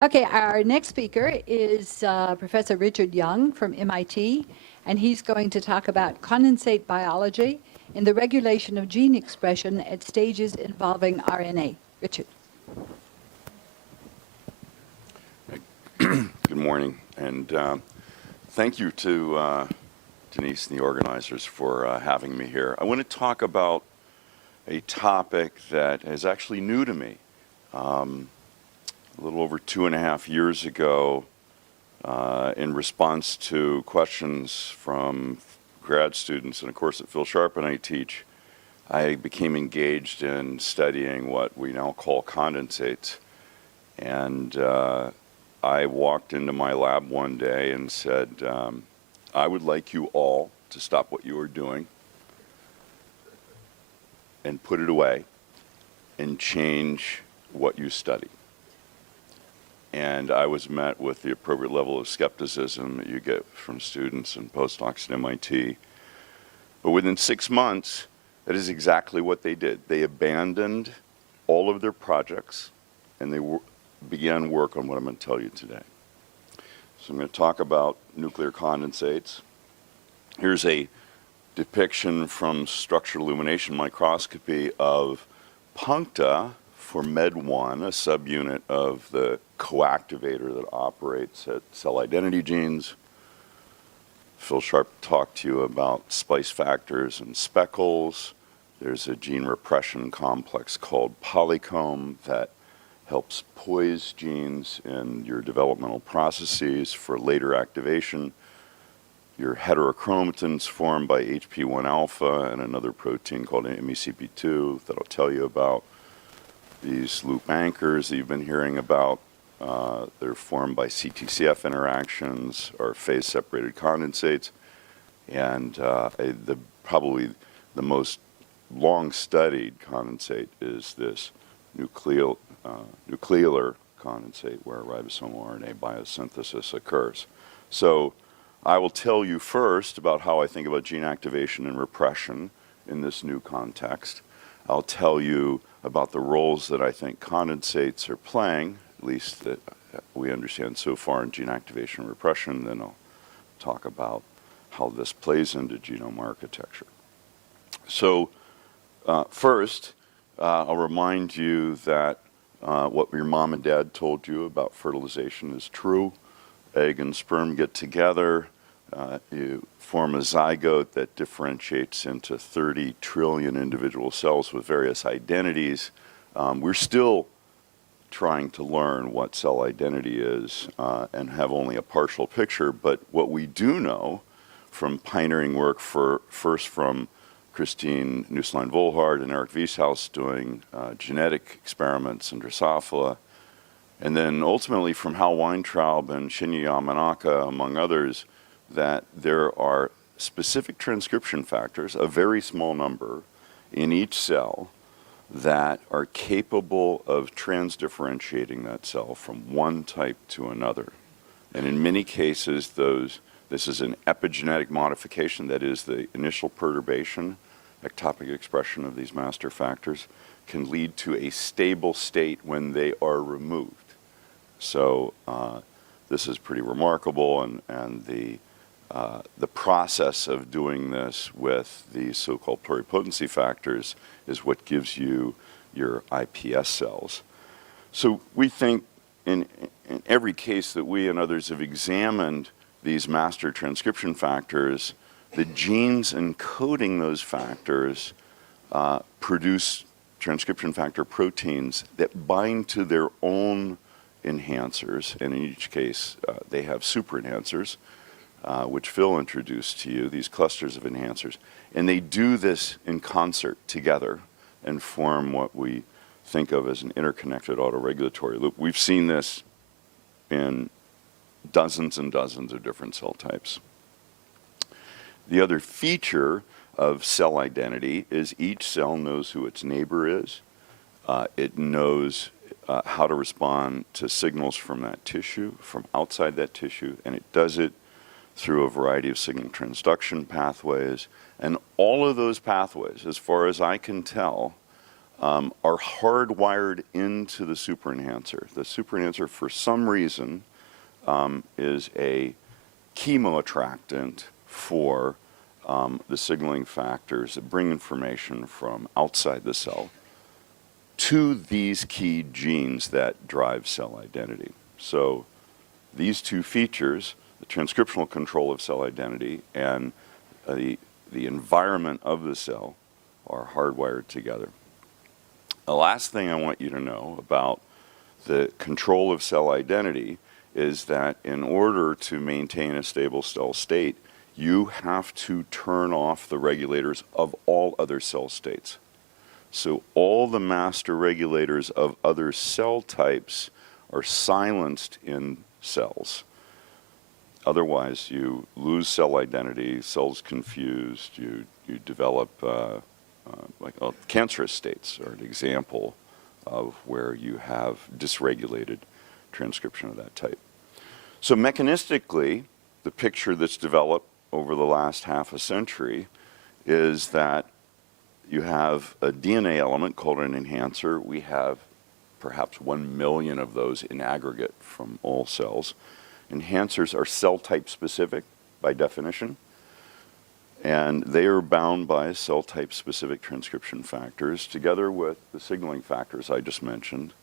Okay, our next speaker is Professor Richard Young from MIT, and he's going to talk about condensate biology in the regulation of gene expression at stages involving RNA. Richard. Good morning, and thank you to Denise and the organizers for having me here. I want to talk about a topic that is actually new to me. A little over 2.5 years ago, in response to questions from grad students in a course that Phil Sharp and I teach, I became engaged in studying what we now call condensates. And I walked into my lab one day and said, I would like you all to stop what you are doing and put it away and change what you study. And I was met with the appropriate level of skepticism that you get from students and postdocs at MIT. But within 6 months, that is exactly what they did. They abandoned all of their projects and they began work on what I'm going to tell you today. So I'm going to talk about nuclear condensates. Here's a depiction from structural illumination microscopy of puncta for MED1, a subunit of the coactivator that operates at cell identity genes. Phil Sharp talked to you about splice factors and speckles. There's a gene repression complex called polycomb that helps poise genes in your developmental processes for later activation. Your heterochromatins formed by HP1 alpha and another protein called MECP2 that I'll tell you about. These loop anchors that you've been hearing about, they're formed by CTCF interactions or phase-separated condensates. And probably the most long-studied condensate is this nuclear condensate where ribosomal RNA biosynthesis occurs. So I will tell you first about how I think about gene activation and repression in this new context. I'll tell you about the roles that I think condensates are playing, at least that we understand so far in gene activation and repression. Then I'll talk about how this plays into genome architecture. So first, I'll remind you that what your mom and dad told you about fertilization is true. Egg and sperm get together. You form a zygote that differentiates into 30 trillion individual cells with various identities. We're still trying to learn what cell identity is and have only a partial picture, but what we do know from pioneering work first from Christine Nusslein-Volhard and Eric Wieshaus doing genetic experiments in Drosophila, and then ultimately from Hal Weintraub and Shinya Yamanaka, among others, that there are specific transcription factors, a very small number, in each cell that are capable of transdifferentiating that cell from one type to another. And in many cases, this is an epigenetic modification, that is the initial perturbation, ectopic expression of these master factors, can lead to a stable state when they are removed. So this is pretty remarkable, and the process of doing this with these so-called pluripotency factors is what gives you your iPS cells. So we think in every case that we and others have examined these master transcription factors, the genes encoding those factors produce transcription factor proteins that bind to their own enhancers, and in each case they have super enhancers, which Phil introduced to you, these clusters of enhancers. And they do this in concert together and form what we think of as an interconnected autoregulatory loop. We've seen this in dozens and dozens of different cell types. The other feature of cell identity is each cell knows who its neighbor is. It knows how to respond to signals from that tissue, from outside that tissue, and it does it through a variety of signal transduction pathways. And all of those pathways, as far as I can tell, are hardwired into the superenhancer. The superenhancer, for some reason, is a chemoattractant for the signaling factors that bring information from outside the cell to these key genes that drive cell identity. So these two features, the transcriptional control of cell identity and the environment of the cell, are hardwired together. The last thing I want you to know about the control of cell identity is that in order to maintain a stable cell state, you have to turn off the regulators of all other cell states. So all the master regulators of other cell types are silenced in cells. Otherwise, you lose cell identity, cells confused, you develop cancerous states are an example of where you have dysregulated transcription of that type. So mechanistically, the picture that's developed over the last half a century is that you have a DNA element called an enhancer. We have perhaps 1 million of those in aggregate from all cells. Enhancers are cell type specific by definition, and they are bound by cell type specific transcription factors together with the signaling factors I just mentioned.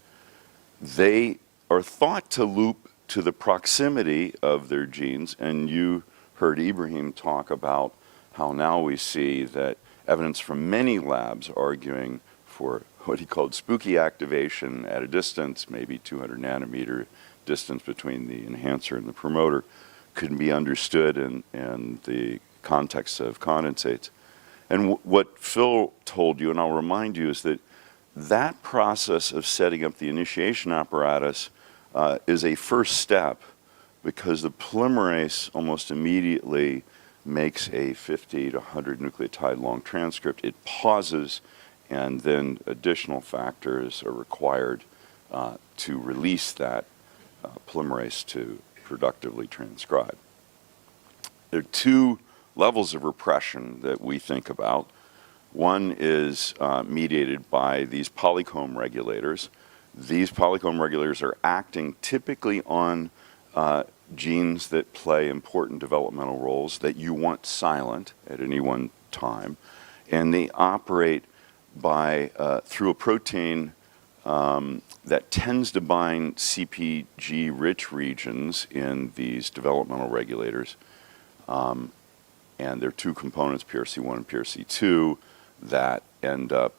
They are thought to loop to the proximity of their genes, and you heard Ibrahim talk about how now we see that evidence from many labs arguing for what he called spooky activation at a distance, maybe 200 nanometer distance between the enhancer and the promoter, could be understood in the context of condensates. And what Phil told you, and I'll remind you, is that that process of setting up the initiation apparatus is a first step, because the polymerase almost immediately makes a 50 to 100 nucleotide long transcript. It pauses, and then additional factors are required to release that polymerase to productively transcribe. There are two levels of repression that we think about. One is mediated by these polycomb regulators. These polycomb regulators are acting typically on genes that play important developmental roles that you want silent at any one time, and they operate by through a protein that tends to bind CPG-rich regions in these developmental regulators. And there are two components, PRC1 and PRC2, that end up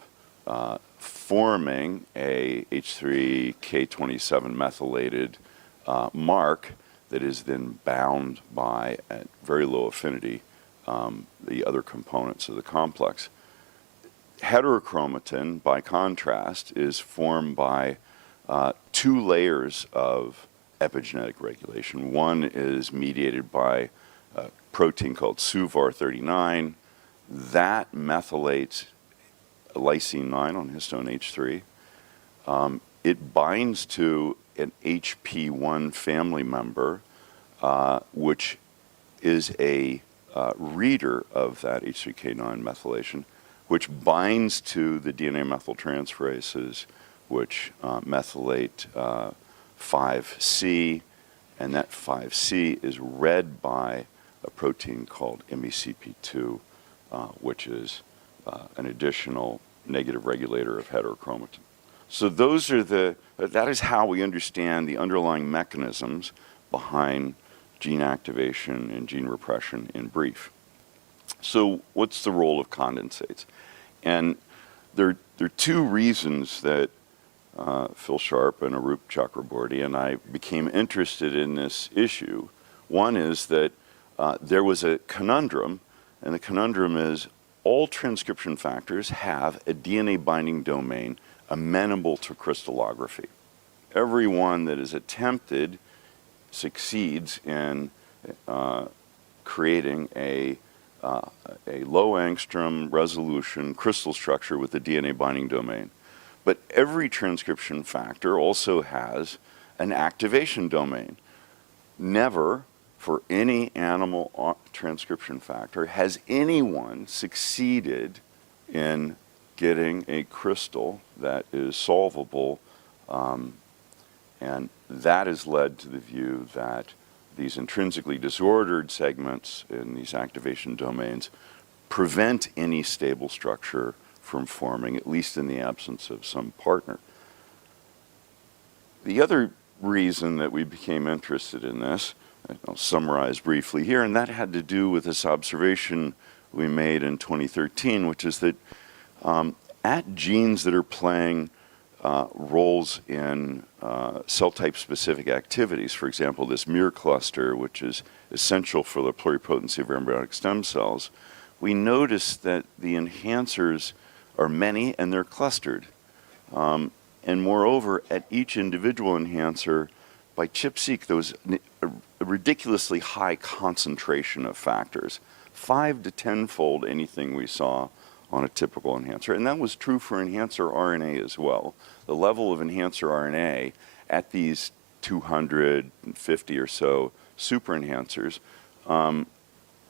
forming a H3K27 methylated mark that is then bound by, at very low affinity, the other components of the complex. Heterochromatin, by contrast, is formed by two layers of epigenetic regulation. One is mediated by a protein called SUVAR39. That methylates lysine 9 on histone H3. It binds to an HP1 family member, which is a reader of that H3K9 methylation, which binds to the DNA methyltransferases, which methylate 5C, and that 5C is read by a protein called MECP2, which is an additional negative regulator of heterochromatin. So those are that is how we understand the underlying mechanisms behind gene activation and gene repression in brief. So what's the role of condensates? And there are two reasons that Phil Sharp and Arup Chakraborty and I became interested in this issue. One is that there was a conundrum, and the conundrum is all transcription factors have a DNA binding domain amenable to crystallography. Every one that is attempted succeeds in creating a low angstrom resolution crystal structure with a DNA binding domain. But every transcription factor also has an activation domain. Never, for any animal transcription factor, has anyone succeeded in getting a crystal that is solvable, and that has led to the view that these intrinsically disordered segments in these activation domains prevent any stable structure from forming, at least in the absence of some partner. The other reason that we became interested in this, I'll summarize briefly here, and that had to do with this observation we made in 2013, which is that at genes that are playing roles in cell type specific activities, for example, this MIR cluster, which is essential for the pluripotency of embryonic stem cells, we noticed that the enhancers are many and they're clustered. And moreover, at each individual enhancer, by ChIP-seq, there was a ridiculously high concentration of factors, 5 to 10-fold anything we saw on a typical enhancer. And that was true for enhancer RNA as well. The level of enhancer RNA at these 250 or so super enhancers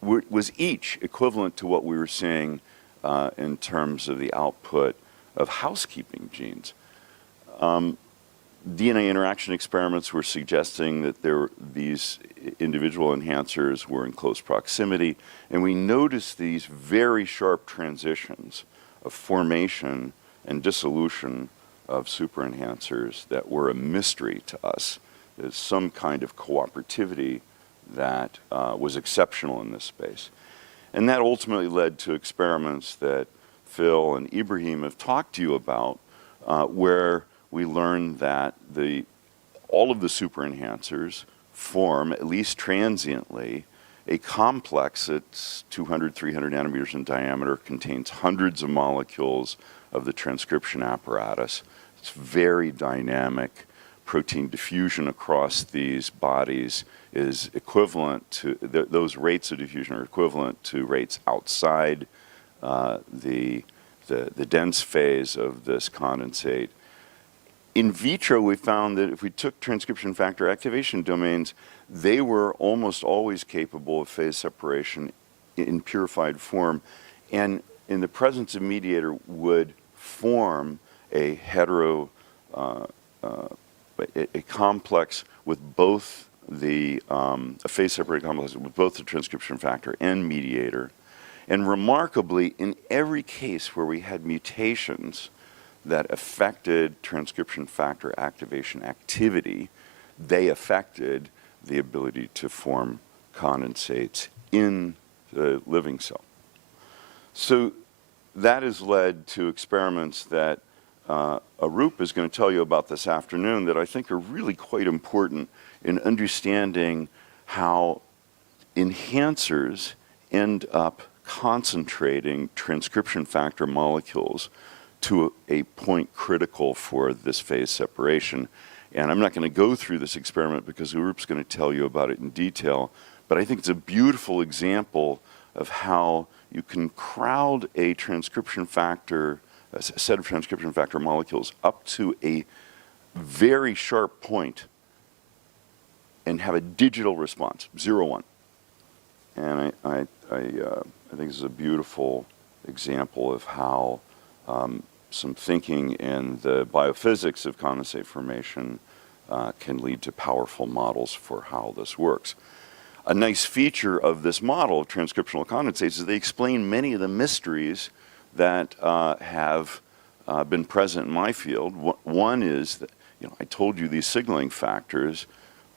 was each equivalent to what we were seeing in terms of the output of housekeeping genes. DNA interaction experiments were suggesting that these individual enhancers were in close proximity, and we noticed these very sharp transitions of formation and dissolution of super enhancers that were a mystery to us. There's some kind of cooperativity that was exceptional in this space. And that ultimately led to experiments that Phil and Ibrahim have talked to you about, where we learned that all of the super enhancers form, at least transiently, a complex that's 200, 300 nanometers in diameter, contains hundreds of molecules of the transcription apparatus. It's very dynamic. Protein diffusion across these bodies is equivalent to, those rates of diffusion are equivalent to rates outside the dense phase of this condensate. In vitro, we found that if we took transcription factor activation domains, they were almost always capable of phase separation in purified form, and in the presence of mediator would form a a complex with both a phase separated complex with both the transcription factor and mediator. And remarkably, in every case where we had mutations that affected transcription factor activation activity, they affected the ability to form condensates in the living cell. So that has led to experiments that Arup is going to tell you about this afternoon that I think are really quite important in understanding how enhancers end up concentrating transcription factor molecules to a point critical for this phase separation. And I'm not going to go through this experiment because Arup's going to tell you about it in detail, but I think it's a beautiful example of how you can crowd a transcription factor, a set of transcription factor molecules up to a very sharp point and have a digital response, 0, 1. And I think this is a beautiful example of how some thinking in the biophysics of condensate formation can lead to powerful models for how this works. A nice feature of this model of transcriptional condensates is they explain many of the mysteries that have been present in my field. One is that, I told you these signaling factors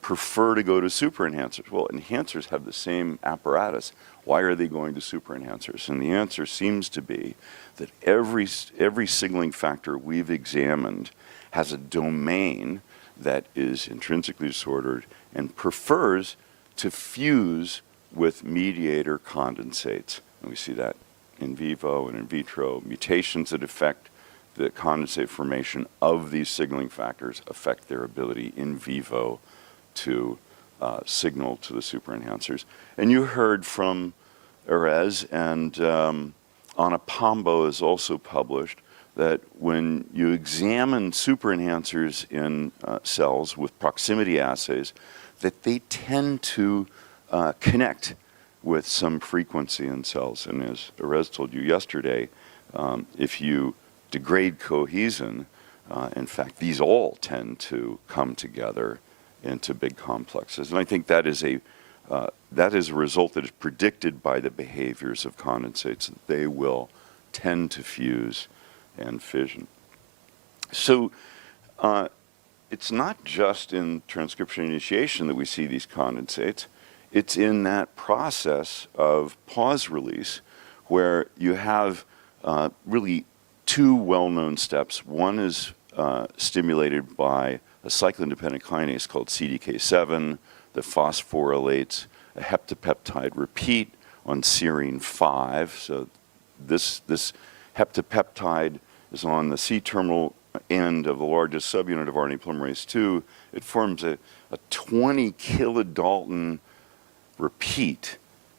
prefer to go to super enhancers. Well, enhancers have the same apparatus. Why are they going to super enhancers? And the answer seems to be that every signaling factor we've examined has a domain that is intrinsically disordered and prefers to fuse with mediator condensates. And we see that in vivo and in vitro. Mutations that affect the condensate formation of these signaling factors affect their ability in vivo to signal to the super enhancers. And you heard from Erez, and Anna Pombo is also published, that when you examine super enhancers in cells with proximity assays, that they tend to connect with some frequency in cells. And as Erez told you yesterday, If you degrade cohesin, in fact, these all tend to come together into big complexes. And I think that is a result that is predicted by the behaviors of condensates, that they will tend to fuse and fission. So it's not just in transcription initiation that we see these condensates. It's in that process of pause release where you have really two well-known steps. One is stimulated by a cyclin-dependent kinase called CDK7 that phosphorylates a heptapeptide repeat on serine 5. So this heptapeptide is on the C-terminal end of the largest subunit of RNA polymerase II. It forms a 20 kilodalton repeat.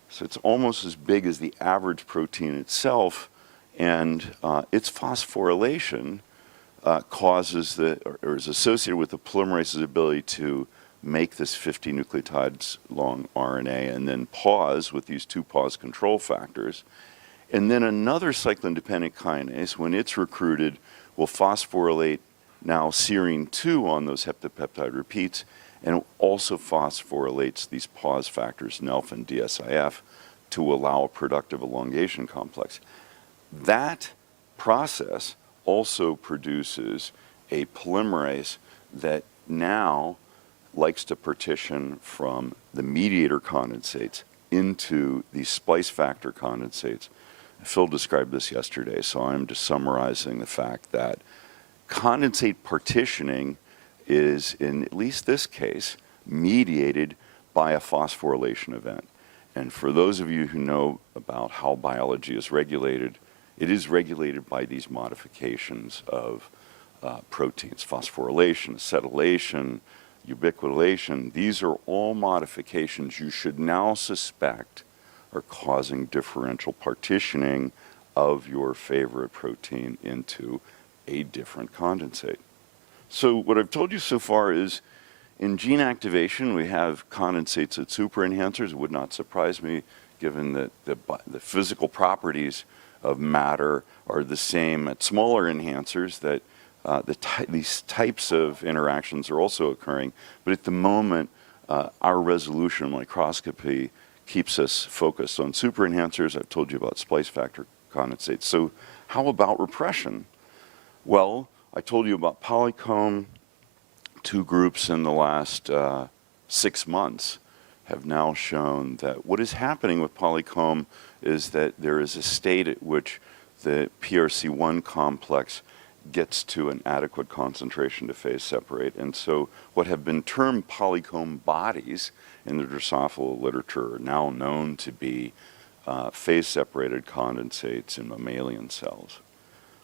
So it's almost as big as the average protein itself, and its phosphorylation causes or is associated with the polymerase's ability to make this 50 nucleotides long RNA and then pause with these two pause control factors. And then another cyclin-dependent kinase, when it's recruited, will phosphorylate now serine 2 on those heptapeptide repeats, and it also phosphorylates these pause factors, NELF and DSIF, to allow a productive elongation complex. That process also produces a polymerase that now likes to partition from the mediator condensates into these splice factor condensates. Phil described this yesterday, so I'm just summarizing the fact that condensate partitioning is, in at least this case, mediated by a phosphorylation event. And for those of you who know about how biology is regulated, it is regulated by these modifications of proteins, phosphorylation, acetylation, ubiquitination. These are all modifications you should now suspect are causing differential partitioning of your favorite protein into a different condensate. So what I've told you so far is in gene activation, we have condensates at super enhancers. It would not surprise me given that the physical properties of matter are the same at smaller enhancers, that these types of interactions are also occurring. But at the moment, our resolution microscopy keeps us focused on super enhancers. I've told you about splice factor condensates. So how about repression? Well, I told you about Polycomb. Two groups in the last 6 months have now shown that what is happening with Polycomb is that there is a state at which the PRC1 complex gets to an adequate concentration to phase separate. And so what have been termed Polycomb bodies in the Drosophila literature are now known to be phase-separated condensates in mammalian cells.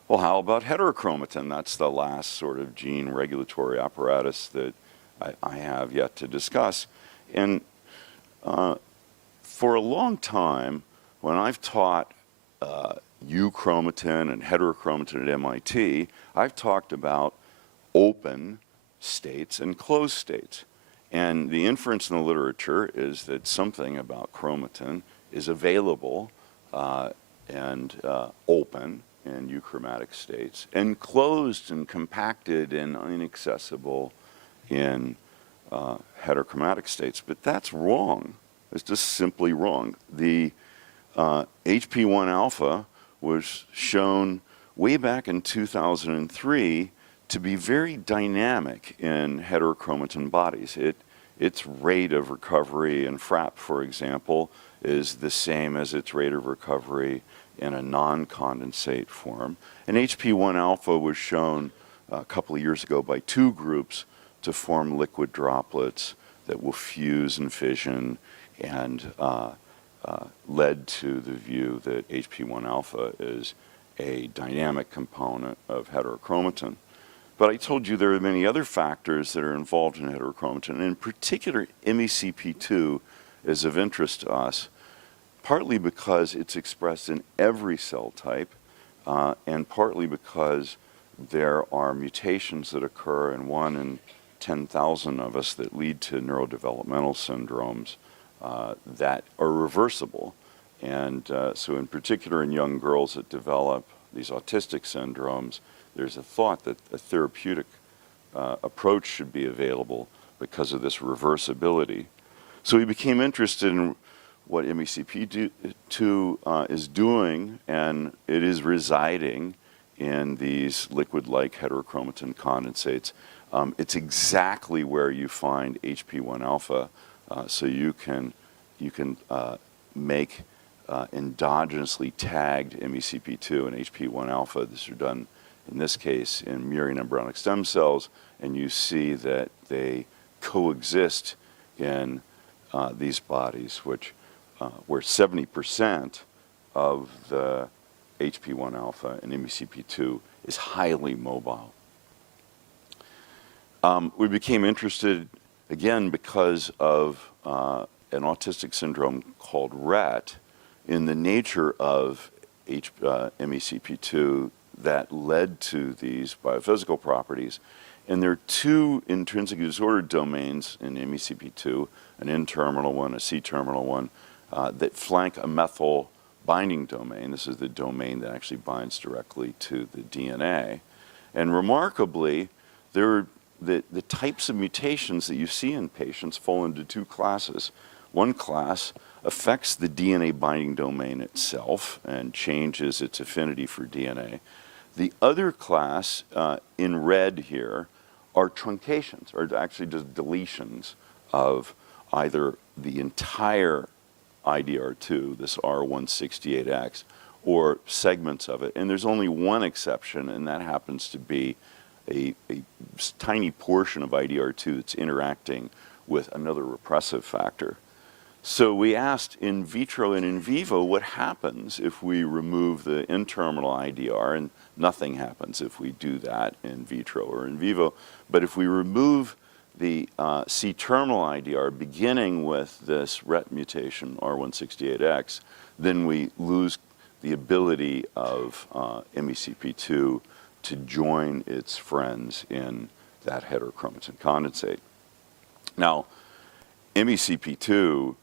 Well, how about heterochromatin? That's the last sort of gene regulatory apparatus that I have yet to discuss. And for a long time, when I've taught euchromatin and heterochromatin at MIT, I've talked about open states and closed states. And the inference in the literature is that something about chromatin is available and open in euchromatic states, and closed and compacted and inaccessible in heterochromatic states. But that's wrong. It's just simply wrong. The HP1 alpha was shown way back in 2003 to be very dynamic in heterochromatin bodies. Its rate of recovery in FRAP, for example, is the same as its rate of recovery in a non-condensate form. And HP1 alpha was shown a couple of years ago by two groups to form liquid droplets that will fuse and fission, and led to the view that HP1 alpha is a dynamic component of heterochromatin. But I told you there are many other factors that are involved in heterochromatin, and in particular MECP2 is of interest to us, partly because it's expressed in every cell type, and partly because there are mutations that occur in 1 in 10,000 of us that lead to neurodevelopmental syndromes that are reversible. And so in particular in young girls that develop these autistic syndromes, there's a thought that a therapeutic approach should be available because of this reversibility. So we became interested in what MECP2 is doing, and it is residing in these liquid-like heterochromatin condensates. It's exactly where you find HP1 alpha, so you can make endogenously tagged MECP2 and HP1 alpha. These are done, in this case, in murine embryonic stem cells, and you see that they coexist in these bodies, where 70% of the HP1 alpha and MECP2 is highly mobile. We became interested, again, because of an autistic syndrome called Rett, in the nature of MECP2 that led to these biophysical properties. And there are two intrinsic disordered domains in MECP2, an N-terminal one, a C-terminal one, that flank a methyl binding domain. This is the domain that actually binds directly to the DNA. And remarkably, the types of mutations that you see in patients fall into two classes. One class affects the DNA binding domain itself and changes its affinity for DNA. The other class, in red here, are truncations, or actually just deletions of either the entire IDR2, this R168X, or segments of it. And there's only one exception, and that happens to be a tiny portion of IDR2 that's interacting with another repressive factor. So we asked in vitro and in vivo what happens if we remove the N-terminal IDR, and nothing happens if we do that in vitro or in vivo. But if we remove the C-terminal IDR, beginning with this RET mutation, R168X, then we lose the ability of MECP2 to join its friends in that heterochromatin condensate. Now, MECP2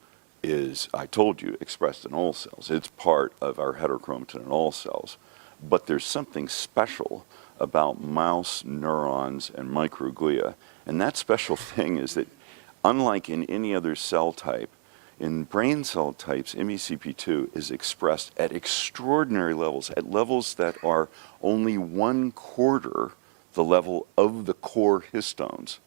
is, I told you, expressed in all cells. It's part of our heterochromatin in all cells. But there's something special about mouse neurons and microglia. And that special thing is that, unlike in any other cell type, in brain cell types, MECP2 is expressed at extraordinary levels, at levels that are only 1/4 the level of the core histones.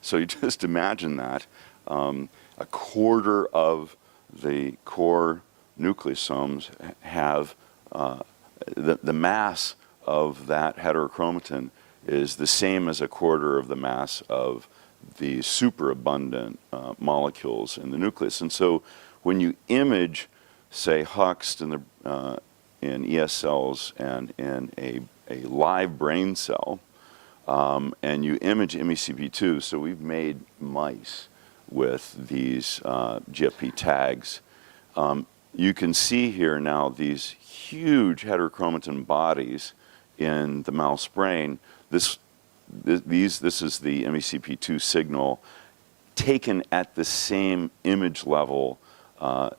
So you just imagine that, a quarter of the core nucleosomes have the mass of that heterochromatin is the same as a quarter of the mass of the superabundant molecules in the nucleus. And so when you image, say, HUXT in ES cells and in a live brain cell, and you image MECP2, so we've made mice with these GFP tags. You can see here now these huge heterochromatin bodies in the mouse brain. This is the MECP2 signal taken at the same image level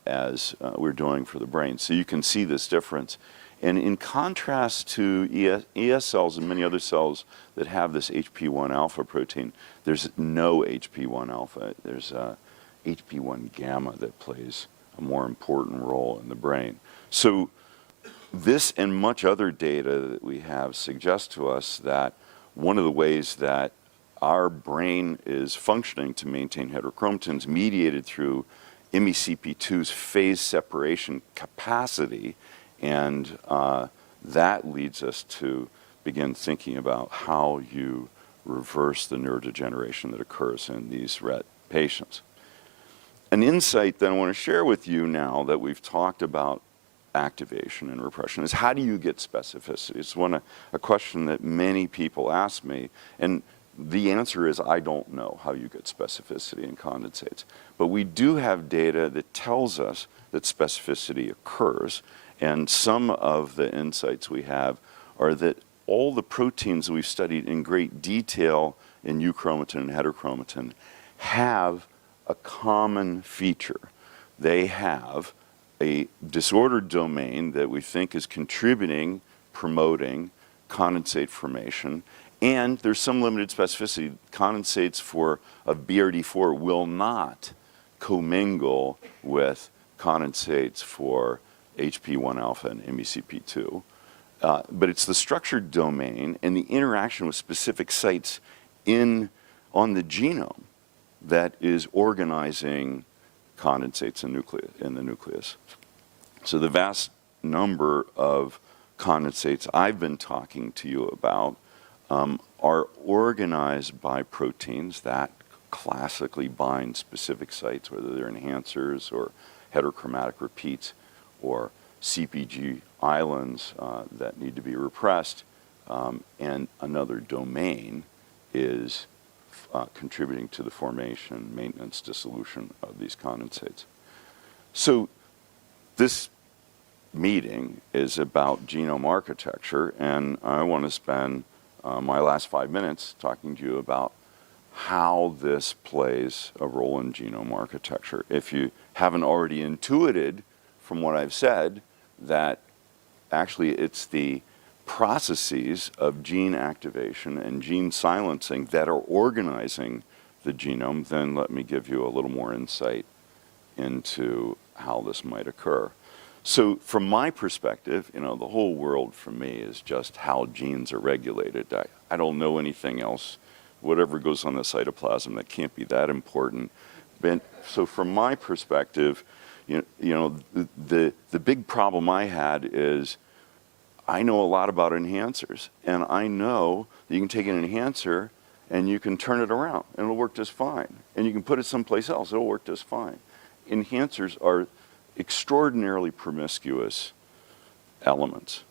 as we're doing for the brain. So you can see this difference. And in contrast to ES cells and many other cells that have this HP1 alpha protein, there's no HP1 alpha. There's HP1 gamma that plays a more important role in the brain. So this and much other data that we have suggest to us that one of the ways that our brain is functioning to maintain heterochromatins mediated through MECP2's phase separation capacity, and that leads us to begin thinking about how you reverse the neurodegeneration that occurs in these Rett patients. An insight that I want to share with you now that we've talked about activation and repression is, how do you get specificity? It's a question that many people ask me, and the answer is I don't know how you get specificity in condensates. But we do have data that tells us that specificity occurs, and some of the insights we have are that all the proteins we've studied in great detail in euchromatin and heterochromatin have a common feature. They have a disordered domain that we think is contributing promoting condensate formation. And there's some limited specificity. Condensates of BRD4 will not commingle with condensates for HP1 alpha and MECP2. But it's the structured domain and the interaction with specific sites on the genome that is organizing condensates in the nucleus. So the vast number of condensates I've been talking to you about are organized by proteins that classically bind specific sites, whether they're enhancers or heterochromatic repeats or CPG islands that need to be repressed. And another domain is contributing to the formation, maintenance, dissolution of these condensates. So this meeting is about genome architecture, and I want to spend my last 5 minutes talking to you about how this plays a role in genome architecture. If you haven't already intuited from what I've said that actually it's the processes of gene activation and gene silencing that are organizing the genome, then let me give you a little more insight into how this might occur. So from my perspective, the whole world for me is just how genes are regulated. I don't know anything else. Whatever goes on the cytoplasm, that can't be that important. So from my perspective, the big problem I had is I know a lot about enhancers, and I know that you can take an enhancer and you can turn it around and it'll work just fine. And you can put it someplace else, it'll work just fine. Enhancers are extraordinarily promiscuous elements.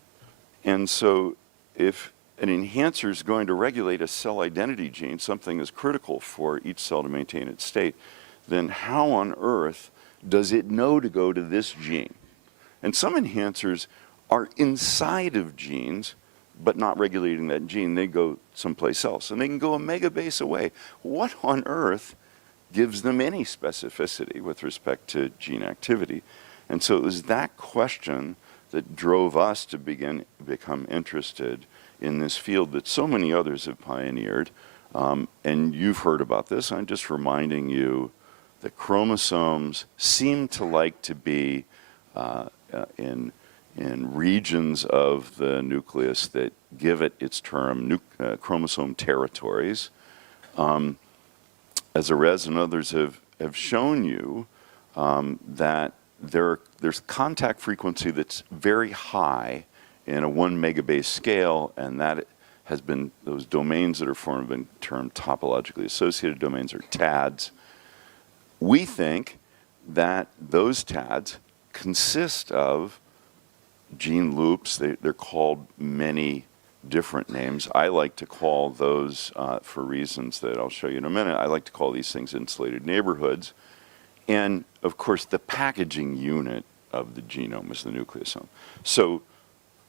And so if an enhancer is going to regulate a cell identity gene, something that's critical for each cell to maintain its state, then how on earth does it know to go to this gene? And some enhancers are inside of genes, but not regulating that gene. They go someplace else, and they can go a megabase away. What on earth gives them any specificity with respect to gene activity? And so it was that question that drove us to become interested in this field that so many others have pioneered. And you've heard about this. I'm just reminding you that chromosomes seem to like to be in regions of the nucleus that give it its term chromosome territories. As Erez and others have shown you that there's contact frequency that's very high in a 1 megabase scale, and that has been, those domains that are formed have been termed topologically associated domains, or TADs. We think that those TADs consist of gene loops. They're called many different names. I like to call those, for reasons that I'll show you in a minute, I like to call these things insulated neighborhoods. And of course, the packaging unit of the genome is the nucleosome. So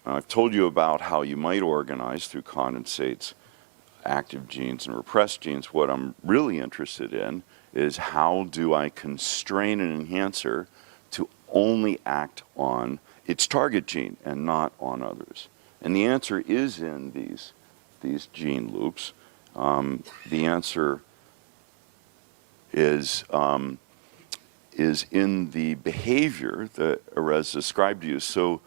I've told you about how you might organize through condensates active genes and repressed genes. What I'm really interested in is how do I constrain an enhancer to only act on its target gene and not on others? And the answer is in these gene loops. The answer is in the behavior that Erez described to you. So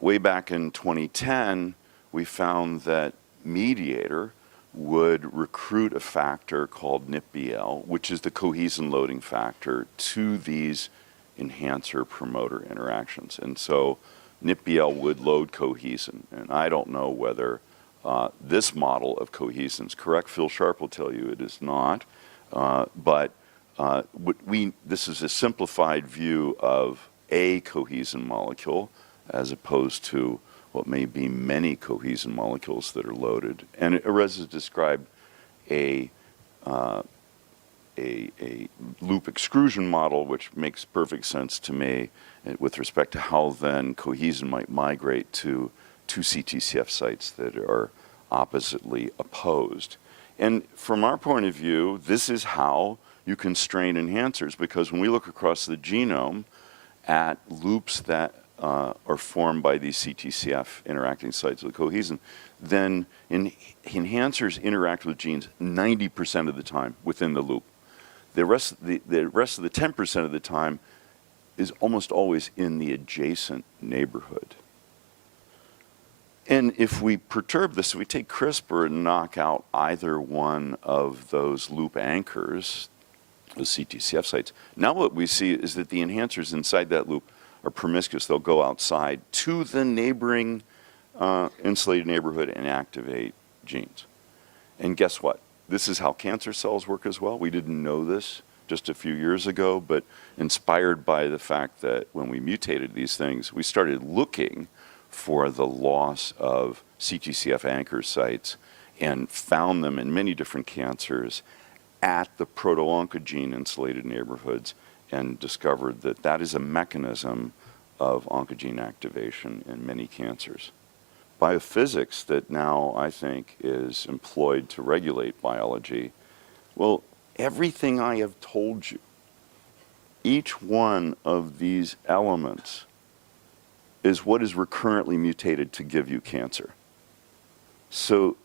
way back in 2010, we found that mediator would recruit a factor called NIPBL, which is the cohesin loading factor, to these enhancer promoter interactions. And so NIPBL would load cohesin. And I don't know whether this model of cohesin is correct. Phil Sharp will tell you it is not. This is a simplified view of a cohesin molecule as opposed to what may be many cohesin molecules that are loaded. And Erez has described a loop exclusion model, which makes perfect sense to me with respect to how then cohesin might migrate to two CTCF sites that are oppositely opposed. And from our point of view, this is how you constrain enhancers, because when we look across the genome at loops that are formed by these CTCF interacting sites with cohesin, then enhancers interact with genes 90% of the time within the loop. The rest of the 10% of the time is almost always in the adjacent neighborhood. And if we perturb this, if we take CRISPR and knock out either one of those loop anchors, the CTCF sites, now what we see is that the enhancers inside that loop are promiscuous. They'll go outside to the neighboring insulated neighborhood and activate genes. And guess what? This is how cancer cells work as well. We didn't know this just a few years ago, but inspired by the fact that when we mutated these things, we started looking for the loss of CTCF anchor sites and found them in many different cancers at the proto-oncogene insulated neighborhoods and discovered that that is a mechanism of oncogene activation in many cancers. Biophysics that now I think is employed to regulate biology, well, everything I have told you, each one of these elements is what is recurrently mutated to give you cancer. So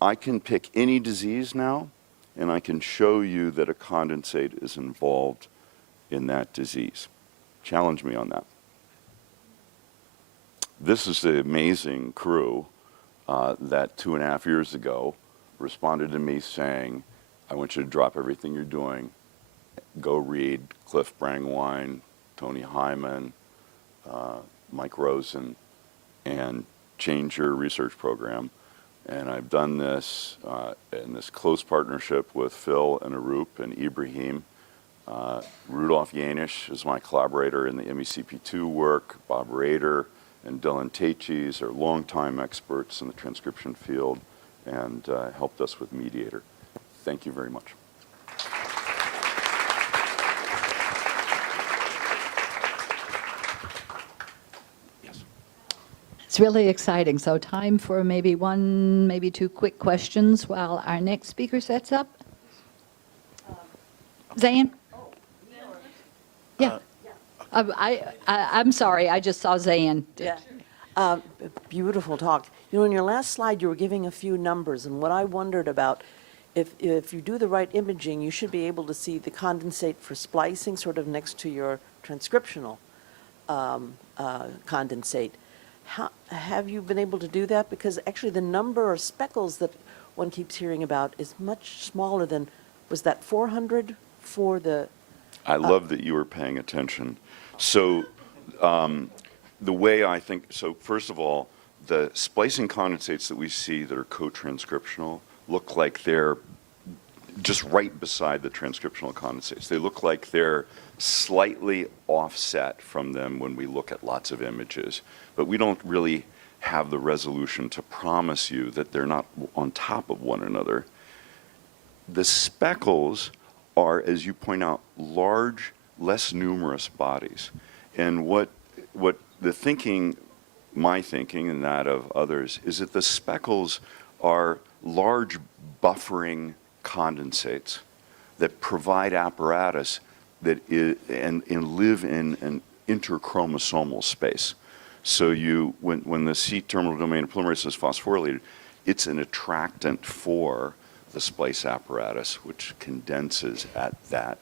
I can pick any disease now, and I can show you that a condensate is involved in that disease. Challenge me on that. This is the amazing crew that 2.5 years ago responded to me saying, I want you to drop everything you're doing, go read Cliff Brangwine, Tony Hyman, Mike Rosen, and change your research program. And I've done this in this close partnership with Phil and Arup and Ibrahim. Rudolf Janisch is my collaborator in the MECP2 work. Bob Rader and Dylan Tachis are longtime experts in the transcription field and helped us with Mediator. Thank you very much. It's really exciting. So time for maybe one, maybe two quick questions while our next speaker sets up. Zain? Yeah. I'm sorry, I just saw Zain. Yeah. Beautiful talk. You know, in your last slide, you were giving a few numbers, and what I wondered about, if you do the right imaging, you should be able to see the condensate for splicing sort of next to your transcriptional condensate. Have you been able to do that? Because actually the number of speckles that one keeps hearing about is much smaller than, was that 400 for the... I love that you were paying attention. So the way I think, so first of all, the splicing condensates that we see that are co-transcriptional look like they're just right beside the transcriptional condensates. They look like they're slightly offset from them when we look at lots of images, but we don't really have the resolution to promise you that they're not on top of one another. The speckles are, as you point out, large, less numerous bodies. And what the thinking, my thinking and that of others, is that the speckles are large buffering condensates that provide apparatus that and live in an interchromosomal space. So when the C-terminal domain of polymerase is phosphorylated, it's an attractant for the splice apparatus, which condenses at that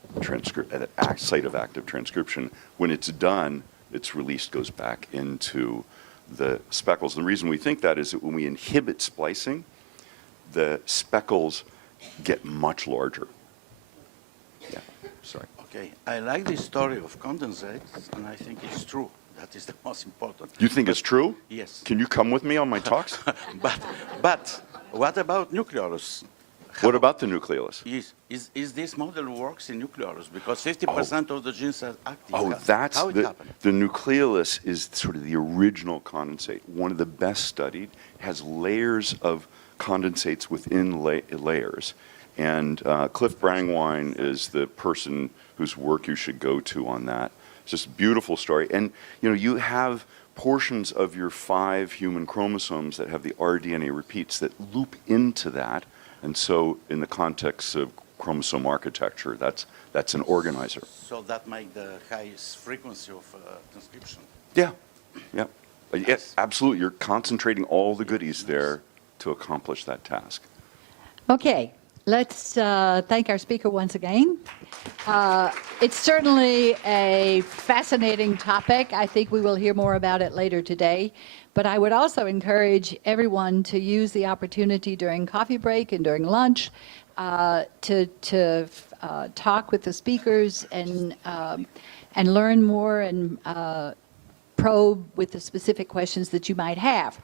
site of active transcription. When it's done, it's released, goes back into the speckles. And the reason we think that is that when we inhibit splicing, the speckles get much larger. Yeah, sorry. Okay, I like the story of condensates, and I think it's true. That is the most important. You think it's true? Yes. Can you come with me on my talks? But what about nucleolus? What about the nucleolus? Is this model works in nucleolus? Because 50% of the genes are active. Oh, that's how it happened. The nucleolus is sort of the original condensate, one of the best studied, has layers of condensates within layers. And Cliff Brangwine is the person whose work you should go to on that. It's just a beautiful story. And you know, you have portions of your 5 human chromosomes that have the rDNA repeats that loop into that. And so in the context of chromosome architecture, that's an organizer. So that makes the highest frequency of transcription. Yeah, Yep. Yes, absolutely. You're concentrating all the goodies there to accomplish that task. Okay, let's thank our speaker once again. It's certainly a fascinating topic. I think we will hear more about it later today. But I would also encourage everyone to use the opportunity during coffee break and during lunch to talk with the speakers and learn more and probe with the specific questions that you might have.